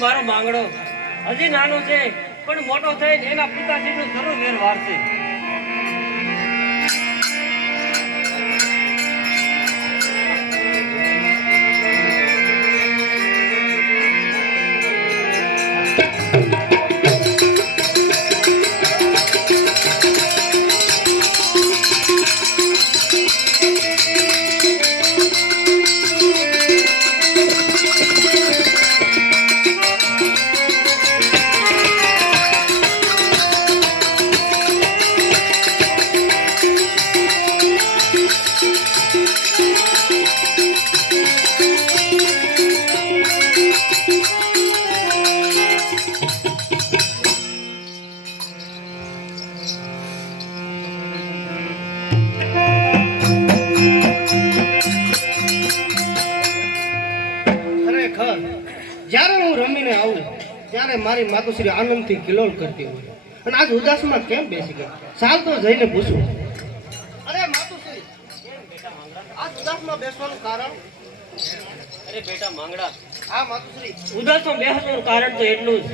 મારો માંગડો હજી નાનો છે પણ મોટો થઈને એના પિતાશ્રીનું જરૂર વેર વારશે. જ્યારે હું રમીને આવું ત્યારે મારી માતુશ્રી આનંદથી કિલોલ કરતી હોય અને આજ ઉદાસમાં કેમ બેસી ગઈ? ચાલ તો જઈને પૂછું. અરે માતુશ્રી, આજ ઉદાસમાં બેસવાનું કારણ? અરે બેટા માંગડા, હા માતુશ્રી. ઉદાસમાં બેસવાનું કારણ તો એટલું જ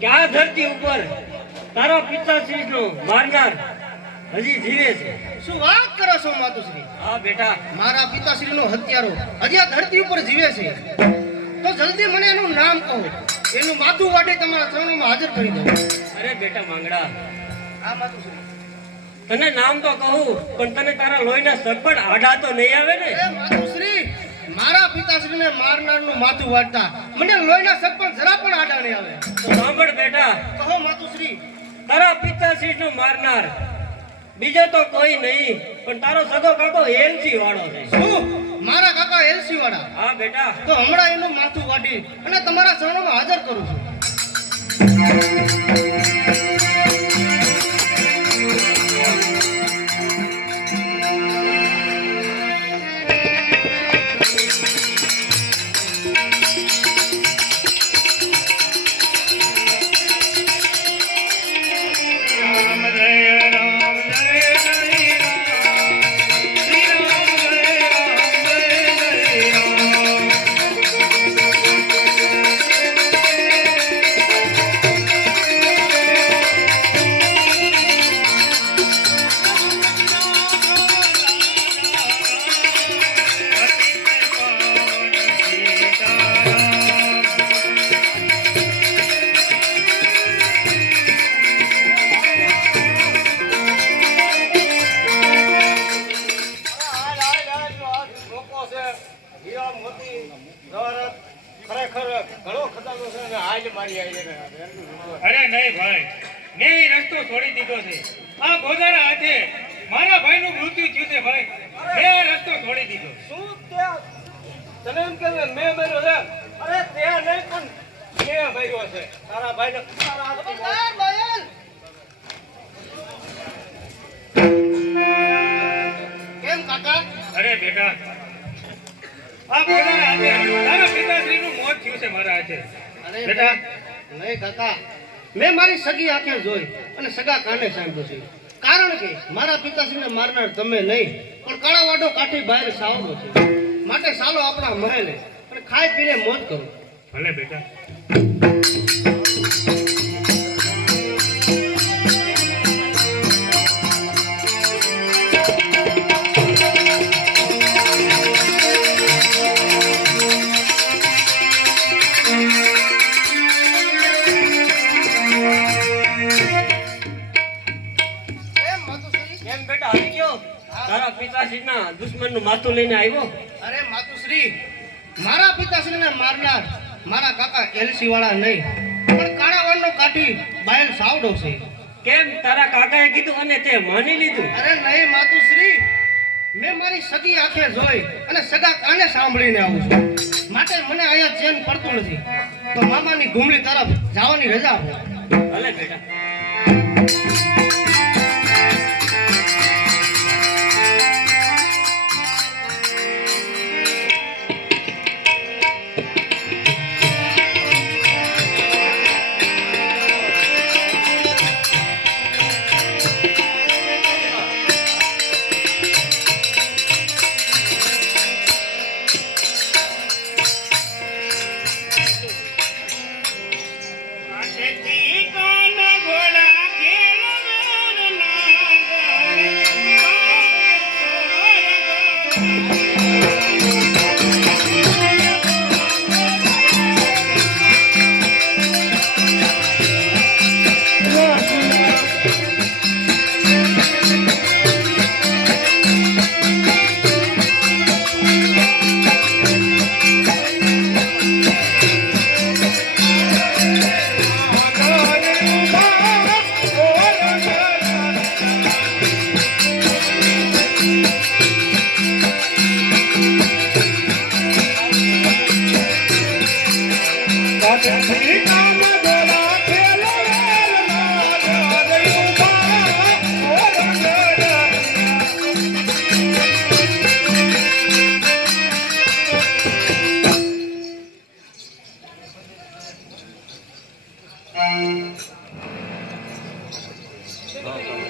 કે આ ધરતી ઉપર તારા પિતાશ્રીનો મારનાર હજી જીવે છે. શું વાત કરો છો માતુશ્રી? હા બેટા, મારા પિતાશ્રીનો હત્યારો હજી આ ધરતી ઉપર જીવે છે. તો જલ્દી મને એનું નામ કહો, એનું માથું વાટી તમારા ચરણોમાં હાજર કરી દઉં. અરે બેટા માંગડા, હા માતુશ્રી. તને નામ તો કહું પણ તને તારા લોહીના સગપણ આઢા તો નહીં આવે ને? એ માતુશ્રી, મારા પિતાશ્રીને મારનારનું માથું વાટતા મને લોહીના સગપણ જરા પણ આઢા નહીં આવે. તો સાંભળ બેટા, કહો માતુશ્રી. તારા પિતાશ્રીનો મારનાર બીજો તો કોઈ નહીં પણ તારો સગો કાકો એલસી વાળો છે. શું? મારા કાકા એલસી વાળા? હા બેટા. તો હમણાં એનું માથું વાટી અને તમારા ચરણોમાં હાજર કરું છું. અરે નહીં ભાઈ, મેં એ રસ્તો છોડી દીધો છે. આ ગોદારા હાથે મારા ભાઈનું મૃત્યુ થયું છે ભાઈ. મેં આ રસ્તો છોડી દીધો. શું તને એમ કે મેં મર્યો છે? અરે ત્યાં નહીં પણ મેં મર્યો છે. તારા ભાઈને કેમ કાકા? અરે બેટા, આ ગોદારા હાથે તારા પિતાશ્રીનું મોત થયું છે મારા હાથે. અરે બેટા, નહીં કાકા, મેં મારી સગી આંખે જોઈ અને સગા કાને સાંભળ્યું છે. કારણ કે મારા પિતાશ્રીને મારનાર તમે નહીં પણ કાળાવાડો કાઠી બહાર સાવડો છે. માટે ચાલો આપણા મહેલે અને ખાઈ પીને મોજ કરો. ભલે બેટા. તારા પિતાશ્રીના દુશ્મનનું માથું લઈને આવ્યો. અરે માતુશ્રી, મારા પિતાશ્રીને મારનાર મારા કાકા એલસી વાળા નહીં પણ કાળાવાડનો કાઠી બાયલ સાવડો છે. કેમ, તારા કાકાએ કીધું અને તે માની લીધું? અરે નહીં માતુશ્રી, મેં મારી સગી આંખે જોઈ અને સગા કાને સાંભળીને આવું છું. માટે મને અહીંયા ચેન પડતું નથી. તો મામાની ઘૂમડી તરફ જવાની રજા આપો. ભલે બેટા. હા